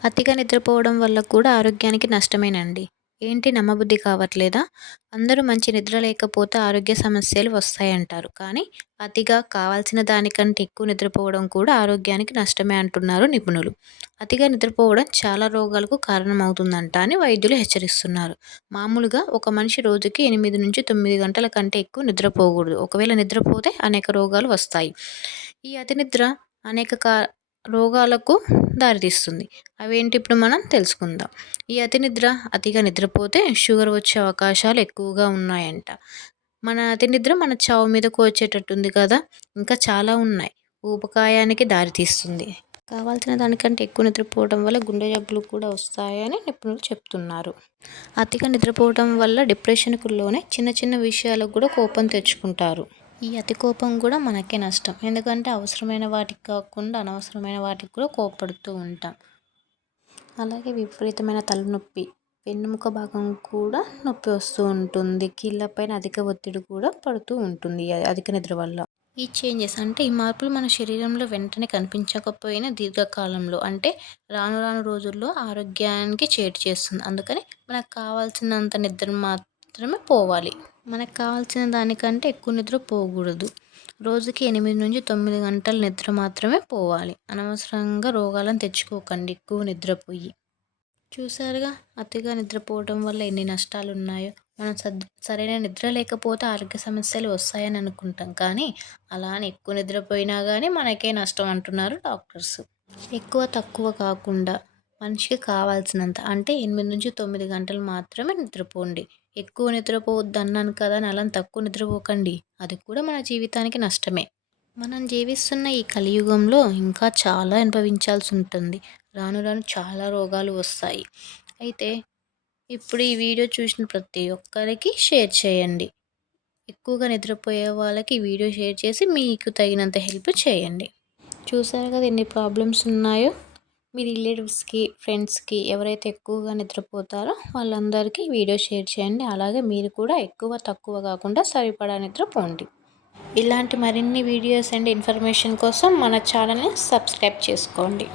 అతిగా నిద్రపోవడం వల్ల కూడా ఆరోగ్యానికి నష్టమేనండి. ఏంటి నమ్మబుద్ధి కావట్లేదా? అందరూ మంచి నిద్ర లేకపోతే ఆరోగ్య సమస్యలు వస్తాయంటారు. కానీ అతిగా కావాల్సిన దానికంటే ఎక్కువ నిద్రపోవడం కూడా ఆరోగ్యానికి నష్టమే అంటున్నారు నిపుణులు. అతిగా నిద్రపోవడం చాలా రోగాలకు కారణమవుతుందంట అని వైద్యులు హెచ్చరిస్తున్నారు. మామూలుగా ఒక మనిషి రోజుకి 8-9 గంటల కంటే ఎక్కువ నిద్రపోకూడదు. ఒకవేళ నిద్రపోతే అనేక రోగాలు వస్తాయి. ఈ అతి నిద్ర అనేక రోగాలకు దారితీస్తుంది. అవేంటి ఇప్పుడు మనం తెలుసుకుందాం. ఈ అతి నిద్ర అతిగా నిద్రపోతే షుగర్ వచ్చే అవకాశాలు ఎక్కువగా ఉన్నాయంట. మన అతి నిద్ర మన చావు మీదకు వచ్చేటట్టుంది కదా! ఇంకా చాలా ఉన్నాయి. ఊబకాయానికి దారితీస్తుంది. కావాల్సిన దానికంటే ఎక్కువ నిద్రపోవడం వల్ల గుండె జబ్బులు కూడా వస్తాయని నిపుణులు చెప్తున్నారు. అతిగా నిద్రపోవడం వల్ల డిప్రెషన్‌కు లోనై చిన్న చిన్న విషయాలకు కూడా కోపం తెచ్చుకుంటారు. ఈ అతి కోపం కూడా మనకే నష్టం. ఎందుకంటే అవసరమైన వాటికి కాకుండా అనవసరమైన వాటికి కూడా కోప్పడుతూ ఉంటాం. అలాగే విపరీతమైన తలనొప్పి, వెన్నెముక భాగం కూడా నొప్పి వస్తూ ఉంటుంది. కీళ్ళపైన అధిక ఒత్తిడి కూడా పడుతూ ఉంటుంది అధిక నిద్ర వల్ల. ఈ చేంజెస్ అంటే ఈ మార్పులు మన శరీరంలో వెంటనే కనిపించకపోయినా దీర్ఘకాలంలో అంటే రాను రాను రోజుల్లో ఆరోగ్యానికి చేటు చేస్తుంది. అందుకని మనకు కావాల్సినంత నిద్ర మాత్రమే పోవాలి. మనకు కావాల్సిన దానికంటే ఎక్కువ నిద్ర పోకూడదు. రోజుకి 8-9 గంటల నిద్ర మాత్రమే పోవాలి. అనవసరంగా రోగాలను తెచ్చుకోకండి ఎక్కువ నిద్రపోయి. చూసారుగా అతిగా నిద్రపోవడం వల్ల ఎన్ని నష్టాలున్నాయో. మనం సరైన నిద్ర లేకపోతే ఆరోగ్య సమస్యలు వస్తాయని అనుకుంటాం. కానీ అలా అని ఎక్కువ నిద్రపోయినా గానీ మనకే నష్టం అంటున్నారు డాక్టర్స్. ఎక్కువ తక్కువ కాకుండా మనిషికి కావాల్సినంత అంటే 8-9 గంటలు మాత్రమే నిద్రపోండి. ఎక్కువ నిద్రపోవద్దన్నాను కదా అని అలా తక్కువ నిద్రపోకండి. అది కూడా మన జీవితానికి నష్టమే. మనం జీవిస్తున్న ఈ కలియుగంలో ఇంకా చాలా అనుభవించాల్సి ఉంటుంది. రాను రాను చాలా రోగాలు వస్తాయి. అయితే ఇప్పుడు ఈ వీడియో చూసిన ప్రతి ఒక్కరికి షేర్ చేయండి. ఎక్కువగా నిద్రపోయే వాళ్ళకి ఈ వీడియో షేర్ చేసి మీకు తగినంత హెల్ప్ చేయండి. చూసారు కదా ఎన్ని ప్రాబ్లమ్స్ ఉన్నాయో. మీ రిలేటివ్స్‌కి, ఫ్రెండ్స్‌కి ఎవరైతే ఎక్కువగా నిద్రపోతారో వాళ్ళందరికీ వీడియో షేర్ చేయండి. అలాగే మీరు కూడా ఎక్కువ తక్కువ కాకుండా సరిపడా నిద్రపోండి. ఇలాంటి మరిన్ని వీడియోస్ అండ్ ఇన్ఫర్మేషన్ కోసం మన ఛానల్‌ని సబ్స్క్రైబ్ చేసుకోండి.